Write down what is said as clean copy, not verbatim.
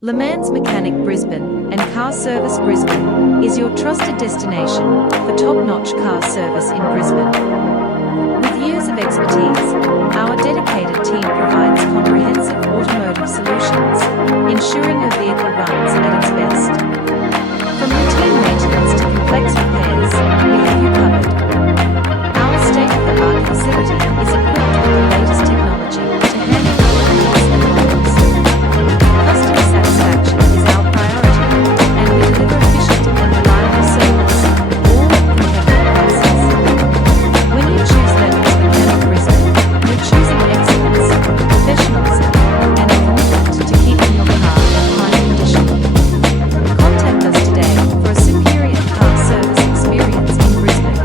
LeMans Mechanic Brisbane and Car Service Brisbane is your trusted destination for top-notch car service in Brisbane. With years of expertise, our dedicated team provides comprehensive automotive solutions, ensuring your vehicle runs at its best. From routine maintenance to complex repairs, we have you covered. Our state-of-the-art facility is equipped with the latest technology to handle your needs and models. Customer satisfaction is our priority, and we deliver efficient and reliable service, all at competitive prices. When you choose LeMans Mechanic Brisbane, you're choosing excellence, professionalism, and a commitment to keeping your car in high condition. Contact us today for a superior car service experience in Brisbane.